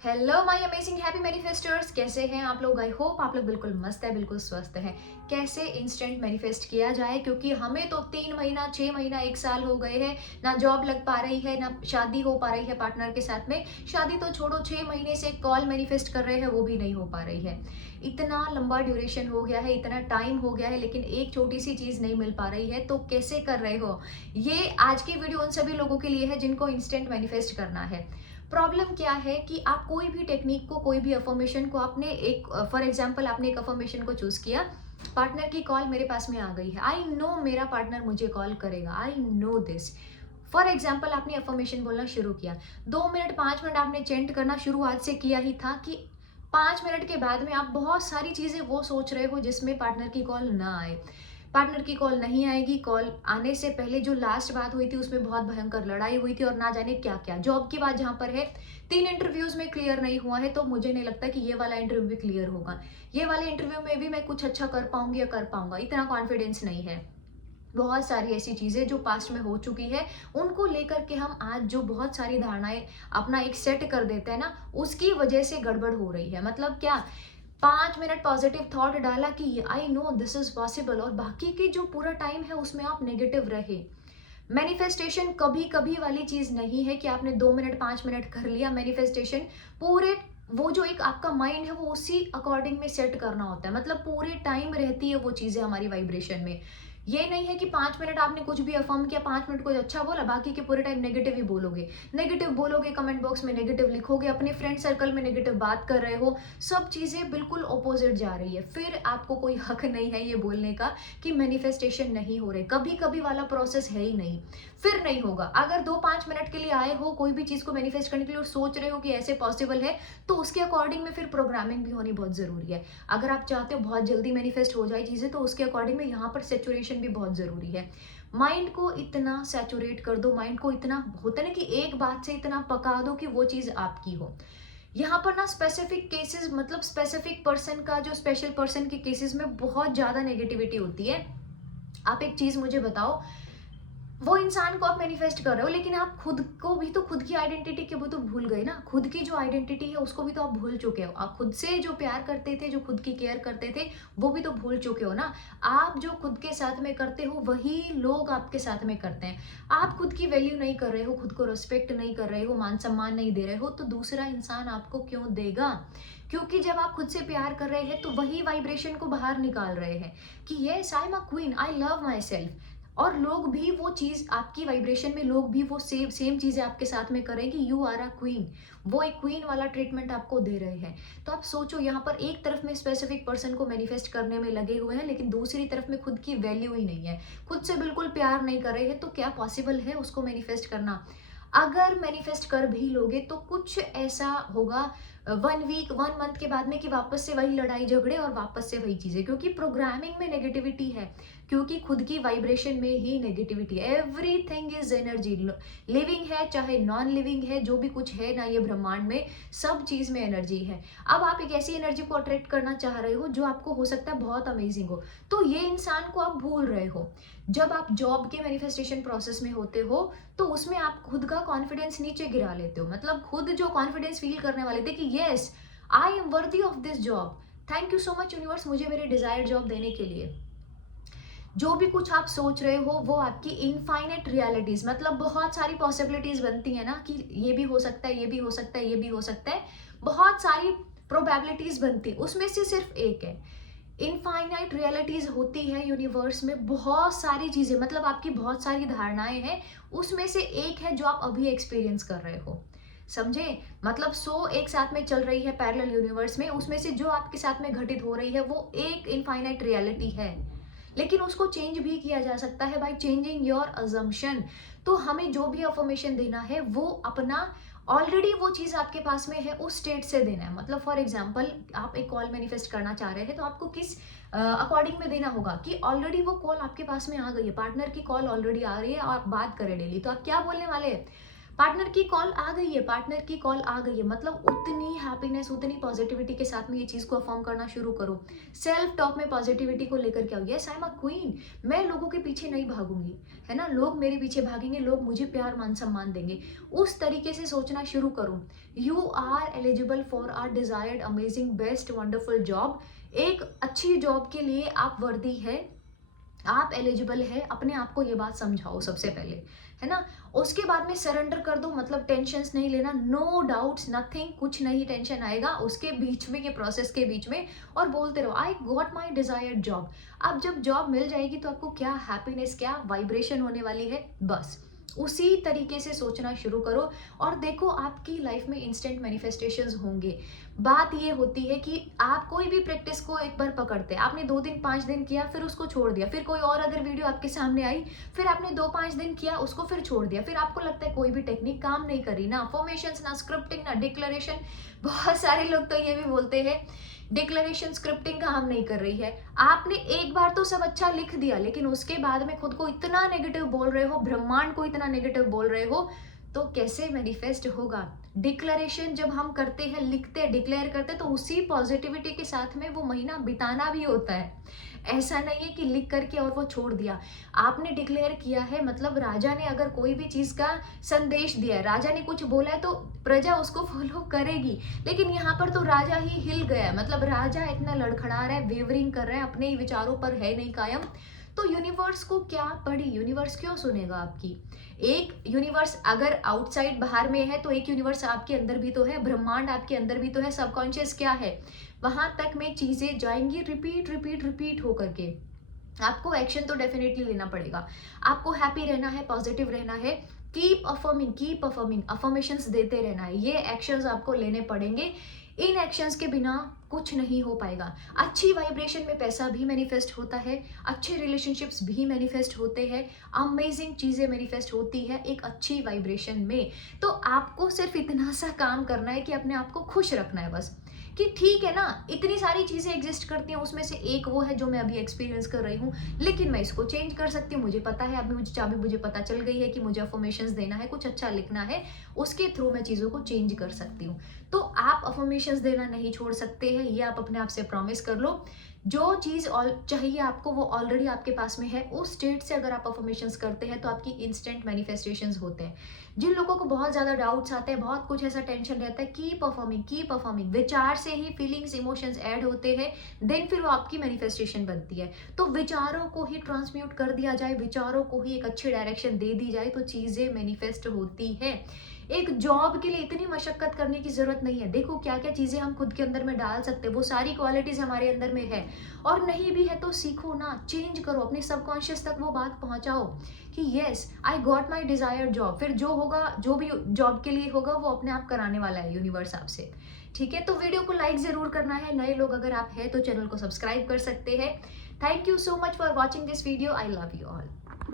Hello my amazing happy मैनिफेस्टर्स, कैसे हैं आप लोग। आई होप आप लोग बिल्कुल मस्त है, बिल्कुल स्वस्थ हैं। कैसे इंस्टेंट मैनिफेस्ट किया जाए, क्योंकि हमें तो 3 महीना 6 महीना 1 साल हो गए हैं, ना जॉब लग पा रही है, ना शादी हो पा रही है पार्टनर के साथ में। शादी तो छोड़ो, 6 महीने से कॉल मैनिफेस्ट कर रहे हैं वो भी नहीं हो पा रही है। इतना लंबा ड्यूरेशन हो गया है, इतना टाइम हो गया है, लेकिन एक छोटी सी चीज नहीं मिल पा रही है। तो कैसे कर रहे हो? ये आज की वीडियो उन सभी लोगों के लिए है जिनको इंस्टेंट मैनिफेस्ट करना है। प्रॉब्लम क्या है कि आप कोई भी टेक्निक को, कोई भी अफर्मेशन को, आपने एक फॉर एग्जांपल आपने एक अफर्मेशन को चूज किया, पार्टनर की कॉल मेरे पास में आ गई है, आई नो मेरा पार्टनर मुझे कॉल करेगा, I know this. For example आपने अफर्मेशन बोलना शुरू किया, 2 मिनट 5 मिनट आपने चेंट करना शुरुआत से किया ही था कि 5 मिनट के बाद में आप बहुत सारी चीजें वो सोच रहे हो जिसमें पार्टनर की कॉल ना आए। पार्टनर की कॉल नहीं आएगी, कॉल आने से पहले जो लास्ट बात हुई थी उसमें बहुत भयंकर लड़ाई हुई थी और ना जाने क्या क्या। जॉब की बात जहां पर है, 3 इंटरव्यूज में क्लियर नहीं हुआ है, तो मुझे नहीं लगता कि ये वाला इंटरव्यू भी क्लियर होगा। ये वाले इंटरव्यू में भी मैं कुछ अच्छा कर पाऊंगी या कर पाऊंगा, इतना कॉन्फिडेंस नहीं है। बहुत सारी ऐसी चीजें जो पास्ट में हो चुकी है, उनको लेकर के हम आज जो बहुत सारी धारणाएं अपना एक सेट कर देते हैं ना, उसकी वजह से गड़बड़ हो रही है। मतलब क्या, 5 मिनट पॉजिटिव थॉट डाला कि I know this is possible, और बाकी की जो पूरा टाइम है उसमें आप नेगेटिव रहे। मैनिफेस्टेशन कभी कभी वाली चीज नहीं है कि आपने 2 मिनट 5 मिनट कर लिया। मैनिफेस्टेशन पूरे, वो जो एक आपका माइंड है वो उसी अकॉर्डिंग में सेट करना होता है। मतलब पूरे टाइम रहती है वो चीजें हमारी वाइब्रेशन में। ये नहीं है कि 5 मिनट आपने कुछ भी अफर्म किया, 5 मिनट कुछ अच्छा बोला, बाकी के पूरे टाइम नेगेटिव ही बोलोगे। नेगेटिव बोलोगे, कमेंट बॉक्स में नेगेटिव लिखोगे, अपने फ्रेंड सर्कल में नेगेटिव बात कर रहे हो, सब चीजें बिल्कुल ऑपोजिट जा रही है। फिर आपको कोई हक नहीं है ये बोलने का कि मैनिफेस्टेशन नहीं हो रहे। कभी कभी वाला प्रोसेस है ही नहीं, फिर नहीं होगा। अगर 2-5 मिनट के लिए आए हो कोई भी चीज को मैनिफेस्ट करने के लिए और सोच रहे हो कि ऐसे पॉसिबल है, तो उसके अकॉर्डिंग में फिर प्रोग्रामिंग भी होनी बहुत जरूरी है। अगर आप चाहते हो बहुत जल्दी मैनिफेस्ट हो जाए चीजें, तो उसके अकॉर्डिंग में यहाँ पर सेचुरेशन भी बहुत जरूरी है। माइंड को इतना सैचुरेट कर दो, माइंड को इतना होता है ना कि एक बात से इतना पका दो कि वो चीज आपकी हो। यहाँ पर ना स्पेसिफिक केसेस, मतलब स्पेसिफिक पर्सन का, जो स्पेशल पर्सन के केसेस में बहुत ज्यादा नेगेटिविटी होती है। आप एक चीज मुझे बताओ, वो इंसान को आप मैनिफेस्ट कर रहे हो, लेकिन आप खुद को भी तो, खुद की आइडेंटिटी के वो तो भूल गए ना। खुद की जो आइडेंटिटी है उसको भी तो आप भूल चुके हो। आप खुद से जो प्यार करते थे, जो खुद की केयर करते थे, वो भी तो भूल चुके हो ना। आप जो खुद के साथ में करते हो वही लोग आपके साथ में करते हैं। आप खुद की वैल्यू नहीं कर रहे हो, खुद को रिस्पेक्ट नहीं कर रहे हो, मान सम्मान नहीं दे रहे हो, तो दूसरा इंसान आपको क्यों देगा? क्योंकि जब आप खुद से प्यार कर रहे हैं तो वही वाइब्रेशन को बाहर निकाल रहे हैं कि yes I am a queen, I love my self. और लोग भी वो चीज आपकी वाइब्रेशन में, लोग भी वो सेम सेम चीजें आपके साथ में करें कि यू आर अ क्वीन। वो एक क्वीन वाला ट्रीटमेंट आपको दे रहे हैं। तो आप सोचो, यहाँ पर एक तरफ में स्पेसिफिक पर्सन को मैनिफेस्ट करने में लगे हुए हैं, लेकिन दूसरी तरफ में खुद की वैल्यू ही नहीं है, खुद से बिल्कुल प्यार नहीं कर रहे हैं। तो क्या पॉसिबल है उसको मैनिफेस्ट करना? अगर मैनिफेस्ट कर भी लोगे तो कुछ ऐसा होगा 1 वीक 1 मंथ के बाद में कि वापस से वही लड़ाई झगड़े और वापस से वही चीजें, क्योंकि प्रोग्रामिंग में नेगेटिविटी है, क्योंकि खुद की वाइब्रेशन में ही नेगेटिविटी है। एवरीथिंग इज एनर्जी, लिविंग है चाहे नॉन लिविंग है, जो भी कुछ है ना ये ब्रह्मांड में, सब चीज में एनर्जी है। अब आप एक ऐसी एनर्जी को अट्रैक्ट करना चाह रहे हो जो आपको हो सकता है बहुत अमेजिंग हो, तो ये इंसान को आप भूल रहे हो। जब आप जॉब के मैनिफेस्टेशन प्रोसेस में होते हो, तो उसमें आप खुद का कॉन्फिडेंस नीचे गिरा लेते हो। मतलब खुद जो कॉन्फिडेंस फील करने वाले थे कि yes I am worthy of this job, thank you so much universe मुझे मेरे डिजायर्ड जॉब देने के लिए। जो भी कुछ आप सोच रहे हो वो आपकी इनफाइनेट रियलिटीज, मतलब बहुत सारी पॉसिबिलिटीज बनती है ना कि ये भी हो सकता है, ये भी हो सकता है, ये भी हो सकता है, बहुत सारी प्रोबेबिलिटीज बनती है, उसमें से सिर्फ एक है। इनफाइनाइट रियलिटीज होती है यूनिवर्स में, बहुत सारी चीजें, मतलब आपकी बहुत सारी धारणाएं हैं, उसमें से एक है जो आप अभी एक्सपीरियंस कर रहे हो। समझे? मतलब 100 एक साथ में चल रही है पैरेलल यूनिवर्स में, उसमें से जो आपके साथ में घटित हो रही है वो एक इनफाइनाइट रियलिटी है, लेकिन उसको चेंज भी किया जा सकता है बाय चेंजिंग योर अजम्पशन। तो हमें जो भी अफर्मेशन देना है वो अपना, ऑलरेडी वो चीज आपके पास में है उस स्टेट से देना है। मतलब फॉर एग्जाम्पल आप एक कॉल मैनिफेस्ट करना चाह रहे हैं, तो आपको किस अकॉर्डिंग में देना होगा कि ऑलरेडी वो कॉल आपके पास में आ गई है, पार्टनर की कॉल ऑलरेडी आ रही है और आप बात करें डेली, तो आप क्या बोलने वाले हैं? पार्टनर की कॉल आ गई है, पार्टनर की कॉल आ गई है, मतलब उतनी हैप्पीनेस, उतनी पॉजिटिविटी के साथ में ये चीज़ को अफर्म करना शुरू करो। सेल्फ टॉक में पॉजिटिविटी को लेकर के आओ, yes I am a queen, मैं लोगों के पीछे नहीं भागूंगी, है ना, लोग मेरे पीछे भागेंगे, लोग मुझे प्यार मान सम्मान देंगे। उस तरीके से सोचना शुरू करो। You are eligible for our desired amazing best wonderful job. एक अच्छी जॉब के लिए आप वर्दी है, आप एलिजिबल है, अपने आप को ये बात समझाओ सबसे पहले, है ना। उसके बाद में सरेंडर कर दो, मतलब टेंशन्स नहीं लेना, नो डाउट्स नथिंग, कुछ नहीं टेंशन आएगा उसके बीच में, ये प्रोसेस के बीच में, और बोलते रहो I got my desired job. अब जब जॉब मिल जाएगी तो आपको क्या हैप्पीनेस, क्या वाइब्रेशन होने वाली है, बस उसी तरीके से सोचना शुरू करो और देखो आपकी लाइफ में इंस्टेंट मैनिफेस्टेशंस होंगे। बात ये होती है कि आप कोई भी प्रैक्टिस को एक बार पकड़ते हैं, आपने 2 दिन 5 दिन किया, फिर उसको छोड़ दिया, फिर कोई और अगर वीडियो आपके सामने आई, फिर आपने 2-5 दिन किया, उसको फिर छोड़ दिया, फिर आपको लगता है कोई भी टेक्निक काम नहीं कर रही, ना फॉर्मेशंस, ना स्क्रिप्टिंग, ना डिक्लेरेशन। बहुत सारे लोग तो ये भी बोलते हैं डिक्लेरेशन स्क्रिप्टिंग काम नहीं कर रही है। आपने एक बार तो सब अच्छा लिख दिया, लेकिन उसके बाद में खुद को इतना नेगेटिव बोल रहे हो, ब्रह्मांड को इतना नेगेटिव बोल रहे हो, तो कैसे मैनिफेस्ट होगा। डिक्लेरेशन जब हम करते हैं, लिखते हैं, डिक्लेयर करते हैं, तो उसी पॉजिटिविटी के साथ में वो महीना बिताना भी होता है। ऐसा नहीं है कि लिख करके और वो छोड़ दिया। आपने डिक्लेयर किया है, मतलब राजा ने अगर कोई भी चीज का संदेश दिया है, राजा ने कुछ बोला है, तो प्रजा उसको फॉलो करेगी। लेकिन यहाँ पर तो राजा ही हिल गया है, मतलब राजा इतना लड़खड़ा रहा है, वेवरिंग कर रहा है, अपने ही विचारों पर है नहीं कायम। तो यूनिवर्स को क्या पड़ी, यूनिवर्स क्यों सुनेगा आपकी। एक यूनिवर्स अगर आउटसाइड बाहर में है, तो एक यूनिवर्स आपके अंदर भी तो है, ब्रह्मांड आपके अंदर भी तो है, सबकॉन्शियस क्या है, वहां तक में चीजें जाएंगी रिपीट रिपीट रिपीट होकर के। आपको एक्शन तो डेफिनेटली लेना पड़ेगा। आपको हैप्पी रहना है, पॉजिटिव रहना है, कीप अफर्मिंग, अफर्मेशंस देते रहना है, ये एक्शंस आपको लेने पड़ेंगे। इन एक्शंस के बिना कुछ नहीं हो पाएगा। अच्छी वाइब्रेशन में पैसा भी मैनिफेस्ट होता है, अच्छे रिलेशनशिप्स भी मैनिफेस्ट होते हैं, अमेजिंग चीजें मैनिफेस्ट होती है एक अच्छी वाइब्रेशन में। तो आपको सिर्फ इतना सा काम करना है कि अपने आप को खुश रखना है बस, कि ठीक है ना, इतनी सारी चीजें एग्जिस्ट करती हैं, उसमें से एक वो है जो मैं अभी एक्सपीरियंस कर रही हूँ, लेकिन मैं इसको चेंज कर सकती हूँ, मुझे पता है, अभी मुझे चाबी, मुझे पता चल गई है कि मुझे अफर्मेशंस देना है, कुछ अच्छा लिखना है, उसके थ्रू मैं चीजों को चेंज कर सकती हूँ। तो आप अफर्मेशंस देना नहीं छोड़ सकते हैं, ये आप अपने आप से प्रॉमिस कर लो। जो चीज चाहिए आपको वो ऑलरेडी आपके पास में है, उस स्टेट से अगर आप अफर्मेशंस करते हैं तो आपकी इंस्टेंट मैनिफेस्टेशंस होते हैं। जिन लोगों को बहुत ज्यादा डाउट्स आते हैं, बहुत कुछ ऐसा टेंशन रहता है, की परफॉर्मिंग, विचार से ही फीलिंग्स, इमोशंस ऐड होते हैं, देन फिर वो आपकी मैनिफेस्टेशन बनती है। तो विचारों को ही ट्रांसम्यूट कर दिया जाए, विचारों को ही एक अच्छी डायरेक्शन दे दी जाए, तो चीजें मैनिफेस्ट होती है। एक जॉब के लिए इतनी मशक्कत करने की जरूरत नहीं है। देखो क्या क्या चीजें हम खुद के अंदर में डाल सकते हैं, वो सारी क्वालिटीज हमारे अंदर में है। और नहीं भी है तो सीखो ना, चेंज करो, अपने सबकॉन्शियस तक वो बात पहुंचाओ कि yes I got my desired job. फिर जो होगा, जो भी जॉब के लिए होगा, वो अपने आप कराने वाला है यूनिवर्स आपसे। ठीक है, तो वीडियो को लाइक जरूर करना है, नए लोग अगर आप हैं तो चैनल को सब्सक्राइब कर सकते हैं। Thank you so much for watching this video, I love you all.